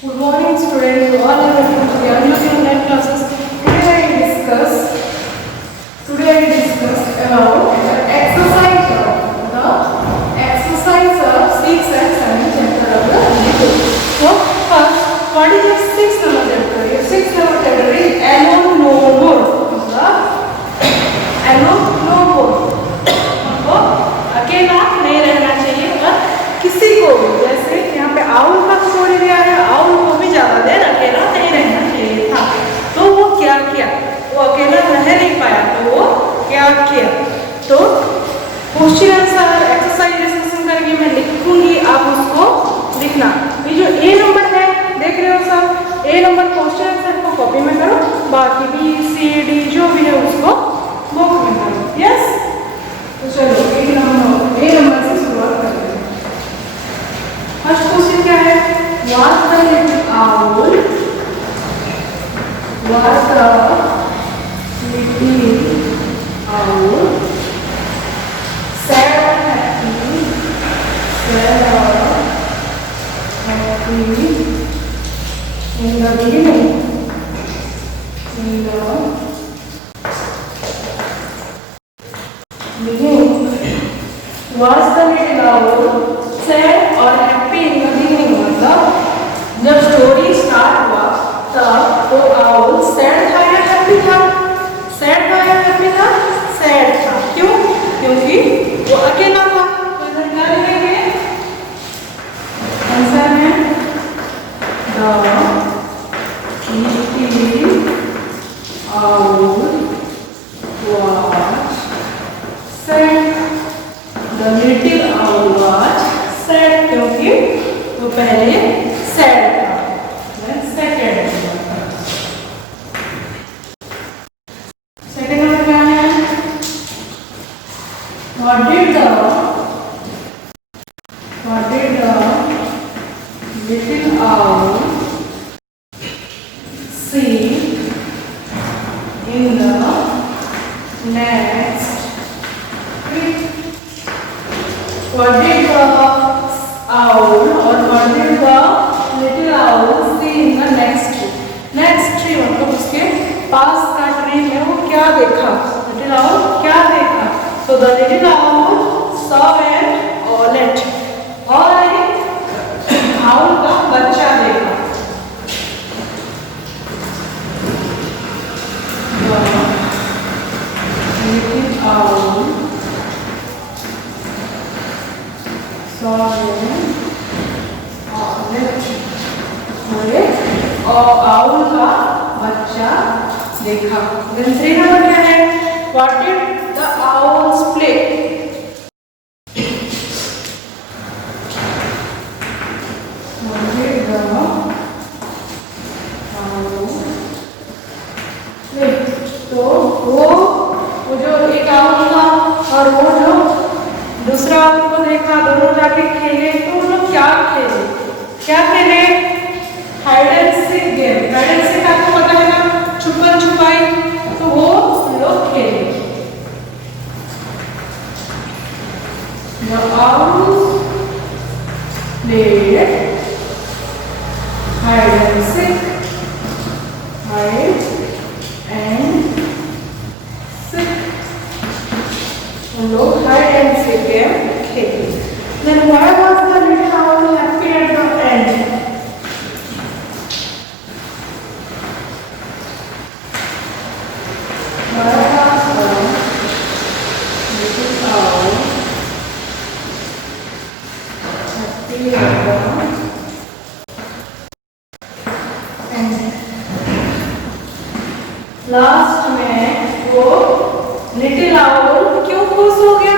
Good morning, students. You all are welcome to the Annual Online classes. Today I discuss about the exercise of 6 and 7 chapter of the book. So first, what is your 6 number chapter? Your 6 number chapter is alone no more. Alone no more. हमको अकेला नहीं रहना चाहिए और किसी को भी, जैसे यहाँ पे आउल का स्टोरी दिया है, आउल को भी ज्यादा देर अकेला नहीं रहना चाहिए था। तो वो क्या किया? वो अकेला रह नहीं पाया, तो वो क्या किया? तो क्वेश्चन आंसर एक्सरसाइज डिस्कशन करके मैं लिखूंगी, आप उसको लिखना। ये जो ए नंबर है देख रहे हो सब, ए नंबर क्वेश्चन आंसर को कॉपी में करो, बाकी बी सी डी जो भी है उसको बुक में करो। यस, तो चलो ए नंबर से शुरुआत करते हैं। फर्स्ट क्वेश्चन क्या है? Was the little owl sad or happy in the beginning? Was the little owl sad or happy in the beginning? मतलब जब स्टोरी स्टार्ट हुआ तब वो आउल सैड था या हैप्पी था? सैड था या हैप्पी था? सैड था। क्यों? क्योंकि वो अकेला था। तो इधर क्या लिखेंगे? आंसर है the little owl was sad. The little owl was sad क्योंकि वो पहले सैड था। सेकंड नंबर क्या है? What did the little owl see in the next tree? What did the owl or what did the little owl see in the next tree? Next tree मतलब उसके पास का tree है, वो क्या देखा? Little owl क्या देखा? So the little owl saw an owlet और एक owl का बच्चा देखा। The little owl saw an owlet और आउल का बच्चा देखा। दूसरी नंबर क्या है? What did the owls play? What did the owls play? तो वो जो एक आउल था और वो जो दूसरा आउल को देखा, दोनों जाके खेले। तो वो लोग क्या खेले? Hide and seek game. Hide and seek आपको पता है ना, छुपन छुपाई, तो वो लोग खेले। The owls played hide and seek. वो लोग हाइड एंड सीक गेम खेले। Then why was the little owl happy at the end? Last में वो लिटिल आउल क्यों खुश हो गया?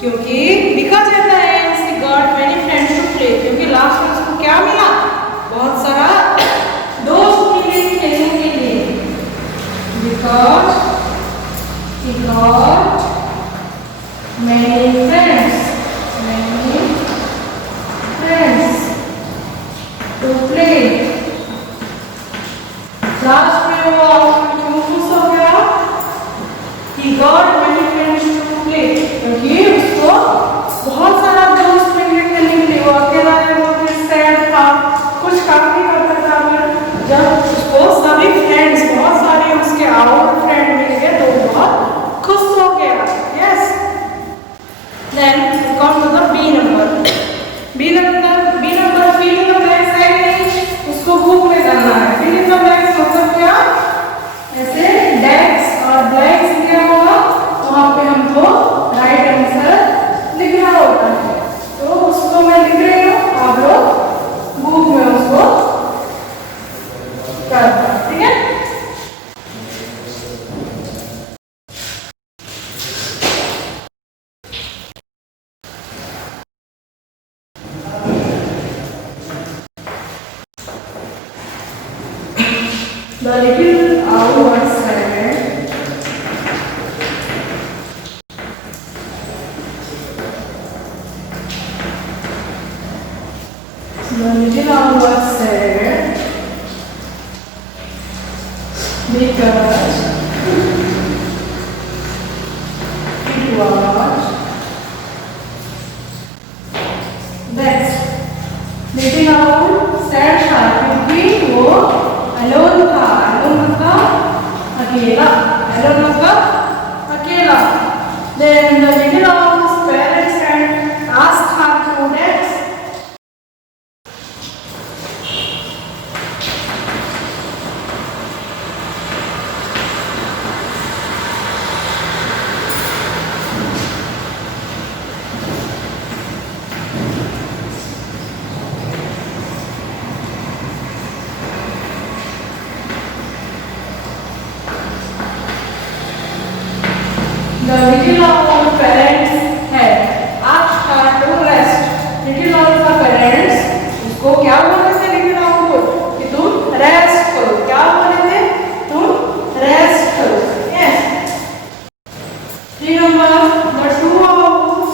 क्योंकि because at the end she got many friends to play. क्योंकि लास्ट में उसको क्या मिला? बहुत सारा दोस्त मिले खेलने के लिए। Because he got many friends to play. Last में वो क्यों खुश हो गया? He got many friends to play. क्योंकि उसको बहुत सारा दोस्त मिले खेलने के लिए। वो अकेला है, वो भी सैड था, कुछ काम नहीं करता The little owl was sad. The little owl was sad because it was vexed. Little owl sad था क्योंकि वो alone था. Alone मतलब अकेला. Alone मतलब अकेला. Then the little owl's parents had asked her to dance. The little owl parents had asked her to rest. Little owl का parents उसको क्या बोले थे little owl को कि तुम rest करो. क्या बोले थे? तुम rest करो. Yes. Remember the two owls.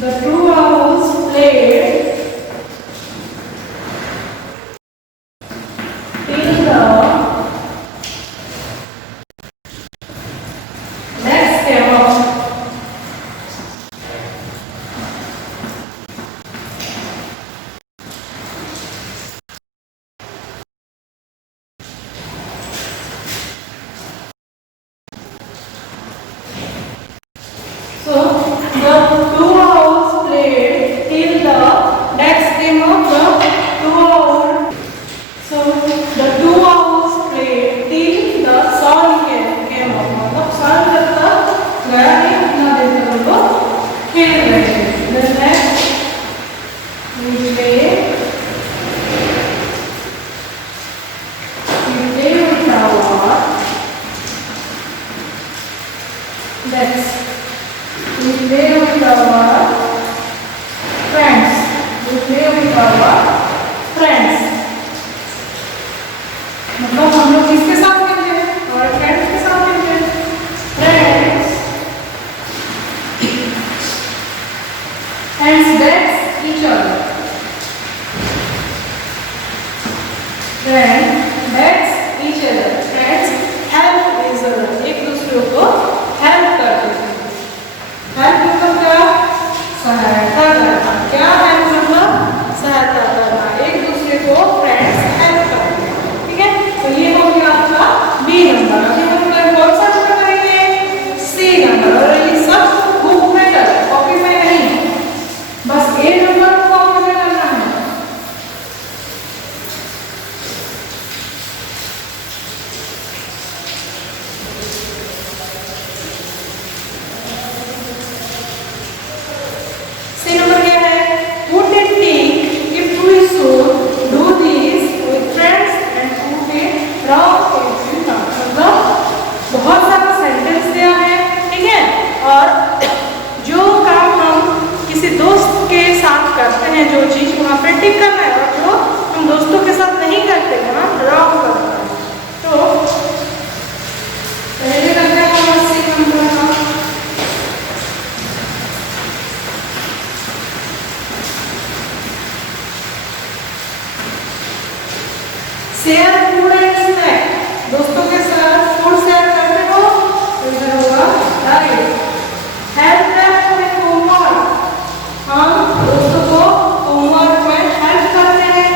The two owls played So the two owls played till the next came of the two owls. So the two owls played till the sun came up. मतलब sun जब तक गया नहीं उतना देर तक वो खेल रहे थे. Then next we play with our next. We play with our friends. We play with our friends. मतलब हम लोग किसके साथ खेलते हैं? हमारे फ्रेंड्स के साथ खेलते हैं. Friends. Friends backs each other. Friends backs each other. Friends help each other. एक दूसरे को help करते हैं. हेल्प मतलब क्या? सहायता करना. क्या हेल्प मतलब? सहायता करना. एक दूसरे को फ्रेंड्स हेल्प करते हैं. ठीक है. तो ये हो गया आपका बी नंबर. अभी हम लोग कौन सा नंबर करेंगे? C number. और ये सब बुक में कर, कॉपी में नहीं. बस ए नंबर को कॉपी में करना है. सी नंबर क्या है? Would it take if we should do this with friends and put it wrong if we not? मतलब बहुत सारा सेंटेंस दिया है. ठीक है. और जो काम हम किसी दोस्त के साथ करते हैं, जो चीज वहाँ पे टिक करना है, और जो हम दोस्तों के साथ नहीं करते हैं वहाँ रॉन्ग करना है. तो पहले करते हैं हम सी नंबर का. Share food and snack. दोस्तों के साथ फूड शेयर करते हो तो इधर होगा right. Help them with homework. हम दोस्तों को होमवर्क में हेल्प करते हैं.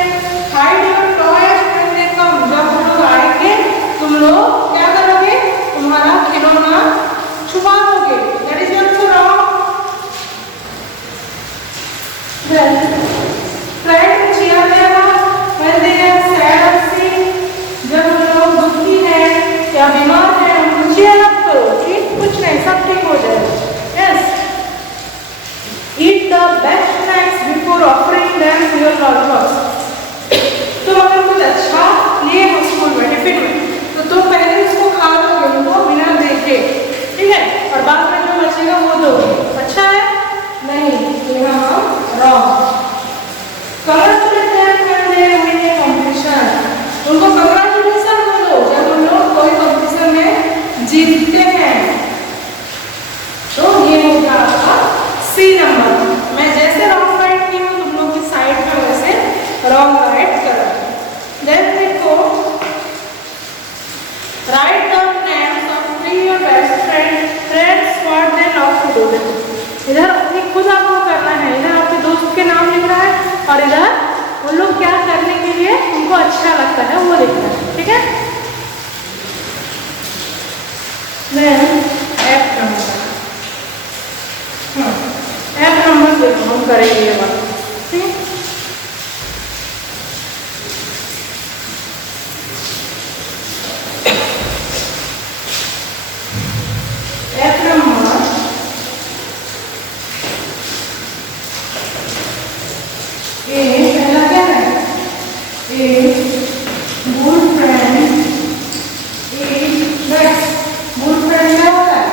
Hide your toys when they come. जब हम लोग आएंगे तुम लोग क्या करोगे? तुम्हारा खिलौना छुपा दोगे. That is also wrong. Then friend cheer them up when they are sad. जब हम लोग दुखी हैं या बीमार हैं, उनको cheer up करो. ठीक, कुछ नहीं, सब ठीक हो जाएगा. Yes. Eat the best snacks before offering them to your loved ones. तुम अगर कुछ अच्छा लिए हो स्कूल में टिफिन में, तो तुम पहले उसको खा लोगे उनको बिना देखे. ठीक है. और बाद में जो बचेगा वो दोगे. अच्छा है? नहीं. यहाँ wrong. wrong right correct. Then देखो write down names of 3 your best friends what they love to do. देखो इधर खुद आपको करना है, इधर आपके दोस्त के नाम लिख रहा है और इधर उन लोग क्या करने के लिए उनको अच्छा लगता है वो लिख रहा है, ठीक है। F नंबर देखो हम करेंगे ये बात, ठीक है। F नंबर पहला क्या है, good friend best. Good friend क्या होता है,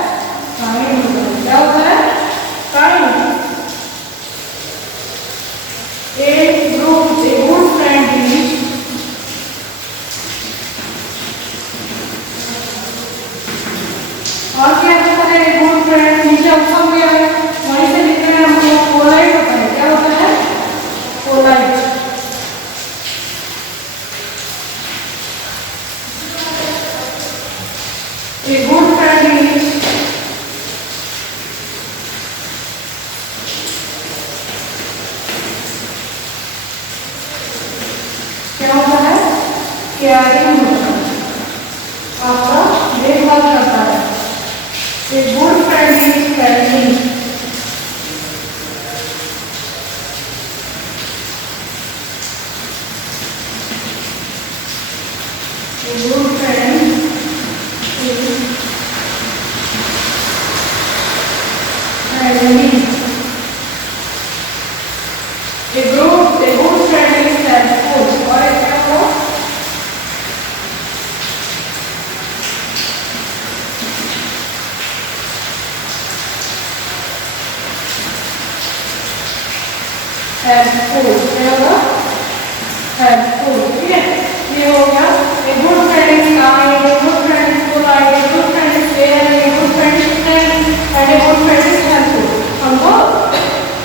काइंड क्या होता है, kind. A good friend is और क्या होता है, गुड फ्रेंड नीचे ऑप्शन में है वहीं से लिख रहे हैं हमको, पोलाइट होता है, क्या होता है, polite. A good friend is क्या होता है, केयरिंग होता है, आपका देखभाल करता है। A good friend is caring. A good friend is caring. A good friend is helpful. और एक क्या हो, हेल्पफुल, क्या होगा, हेल्पफुल, ठीक है। ये हो गया, a good friend is kind, a good friend is polite, a good friend is caring, a good friend is friend and a good friend is helpful. हमको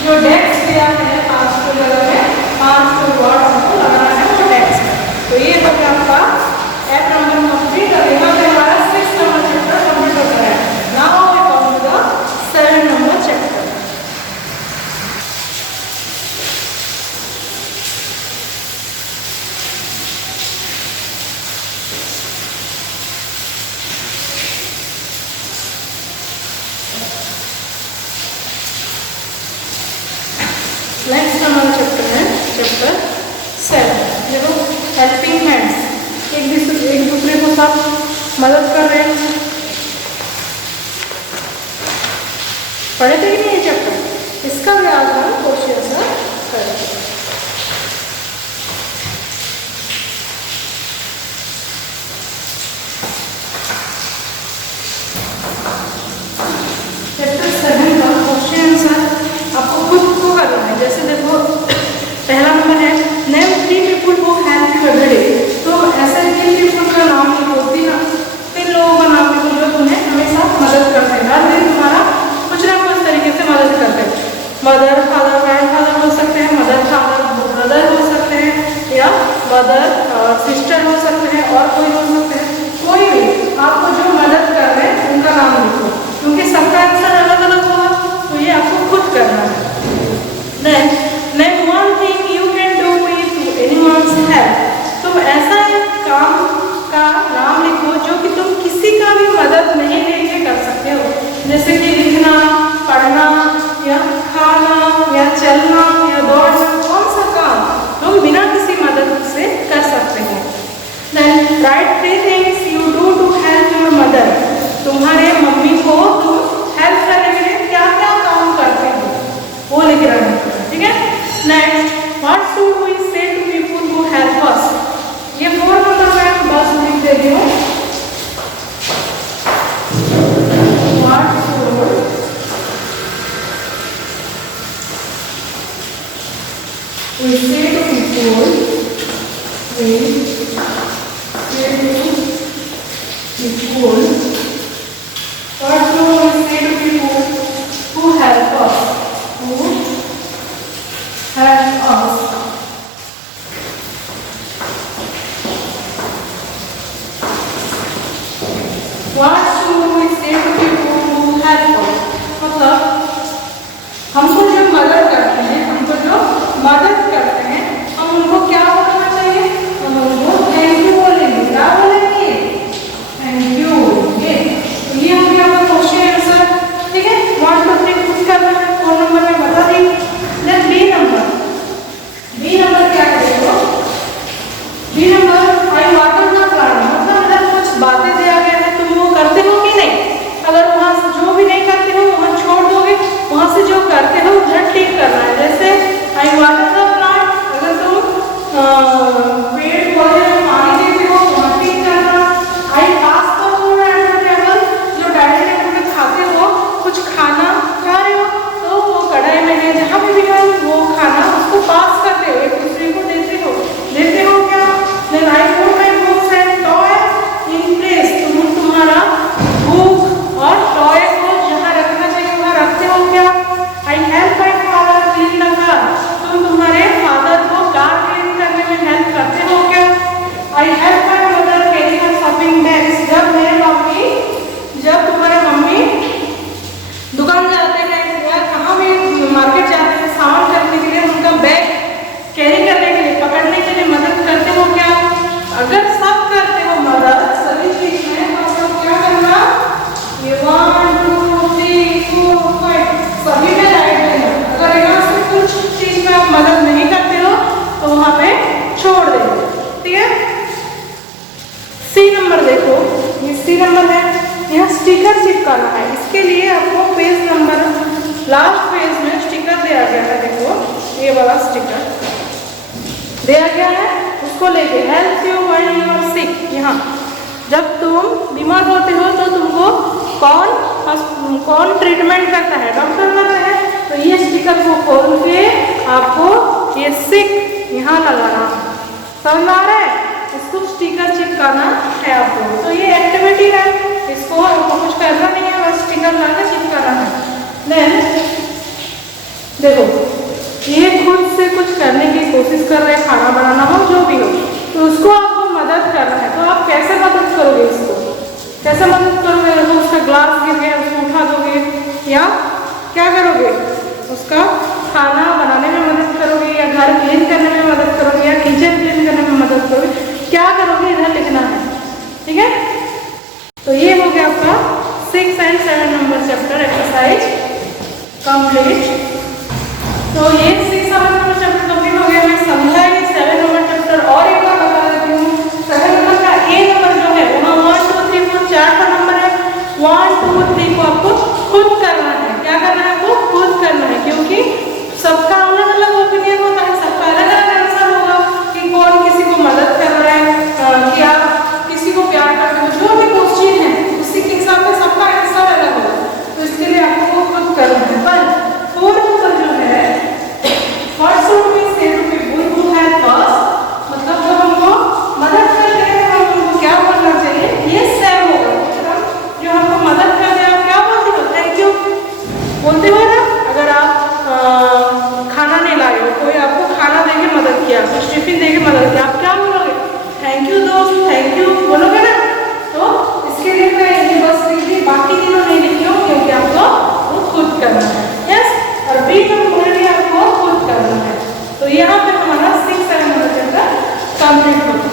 जो डेक्स दिया है 5 को जगह में 5 को वर्ड हमको लगाना है वो डेक्स में। तो ये हो गया आपका F नंबर कंप्लीट। और यहाँ पे हमारा 6 नंबर चैप्टर कंप्लीट होता है। Now we come to the 7 number chapter. Next हमारा चैप्टर है चैप्टर 7। देखो हेल्पिंग हैंड्स, एक दूसरे को सब मदद कर रहे हैं। पढ़े थे कि नहीं ये चैप्टर, इसका भी आज हम क्वेश्चन आंसर करेंगे। चैप्टर 7 का क्वेश्चन आंसर आपको खुद को करना है। जैसे देखो पहला नंबर है name 3 people who help you every day. तो ऐसे 3 पीपल का नाम लिखो, 3 लोगों का नाम लिखो जो तुम्हें हमेशा मदद करते हैं, हर दिन तुम्हारा कुछ ना कुछ तरीके से मदद करते हैं। मदर फादर ग्रैंडफादर हो सकते हैं, मदर फादर ब्रदर हो सकते हैं, या मदर सिस्टर हो सकते हैं, और कोई हो सकते हैं, कोई भी आपको जो मदद कर रहे हैं उनका नाम लिखो, क्योंकि सबका आंसर अलग अलग होगा तो ये आपको खुद करना है। Then one thing you can do with anyone's help। तुम ऐसा एक काम का नाम लिखो जो कि तुम किसी का भी मदद नहीं लेके कर सकते हो, जैसे कि लिखना, पढ़ना, या खाना, या चलना, या दौड़ना। कौन सा काम तुम बिना किसी मदद से कर सकते हो। Then write 3 things you do to help your mother। तुम्हारे मम्मी को तुम हेल्प करने के लिए क्या क्या काम करते हो वो लिख रहे हैं, ठीक है। Next what should we say to people who help us. ये 4 नंबर में बस लिख देती हूँ। व्हाट शुड लास्ट पेज में स्टिकर दिया गया है, देखो ये वाला स्टिकर दिया गया है, उसको लेके help you when you are sick. यहाँ जब तुम बीमार होते हो तो तुमको कौन ट्रीटमेंट करता है, डॉक्टर करता है। तो ये स्टिकर को खोल के आपको ये सिक यहाँ लगाना, समझ आ रहा है, इसको स्टिकर चिपकाना है आपको। तो ये एक्टिविटी है, इसको आपको कुछ करना नहीं है, बस स्टिकर लगा चिपकाना है। देन देखो ये खुद से कुछ करने की कोशिश कर रहे हैं, खाना बनाना हो जो भी हो, तो उसको आपको मदद करना है। तो आप कैसे मदद करोगे, इसको कैसे मदद करोगे? तो उसका ग्लास गिर गया उसको उठा दोगे, या क्या करोगे, उसका खाना बनाने में मदद करोगे, या घर क्लीन करने में मदद करोगे, या किचन क्लीन करने में मदद करोगे, क्या करोगे इधर लिखना है, ठीक है। तो ये हो गया आपका 6 and 7 number chapter exercise complete. तो ये 6 नंबर चैप्टर कंप्लीट हो गया। मैं समझाई 7 नंबर चैप्टर और एक बार बता देती हूँ। 7 नंबर का ए नंबर जो है वहाँ 1 2 3 4 4 का नंबर है। 1 2 3 को आपको खुद करना है। क्या करना है आपको? खुद करना है, क्योंकि सबका अलग अलग ओपिनियन होता है, सबका अलग अलग आंसर होगा कि कौन किसी को मदद कर रहा है, कि आप किसी को प्यार करते हो, जो भी क्वेश्चन है उसी के हिसाब से सबका आंसर अलग होगा। तो इसके लिए आपको खुद करना है। पर 4 नंबर जो है what should we say to people who have pass, मतलब जो हमको मदद कर रहे हैं हम उनको क्या बोलना चाहिए? ये सेम होगा। मतलब जो हमको मदद कर रहे हैं आप क्या बोलते हो? थैंक यू बोलते हो ना। अगर आप खाना नहीं लाए हो, कोई आपको खाना देके मदद किया, कुछ टिफिन देके मदद किया, आप क्या बोलोगे? थैंक यू दोस्त, थैंक यू बोलोगे ना। तो इसके लिए मैं ये बस लिख दी, बाकी तीनों नहीं लिखी हूँ क्योंकि आपको वो खुद करना है। यस, और बी नंबर भी आपको खुद करना है। तो यहाँ पे हमारा 6 7 नंबर चैप्टर कंप्लीट होता है।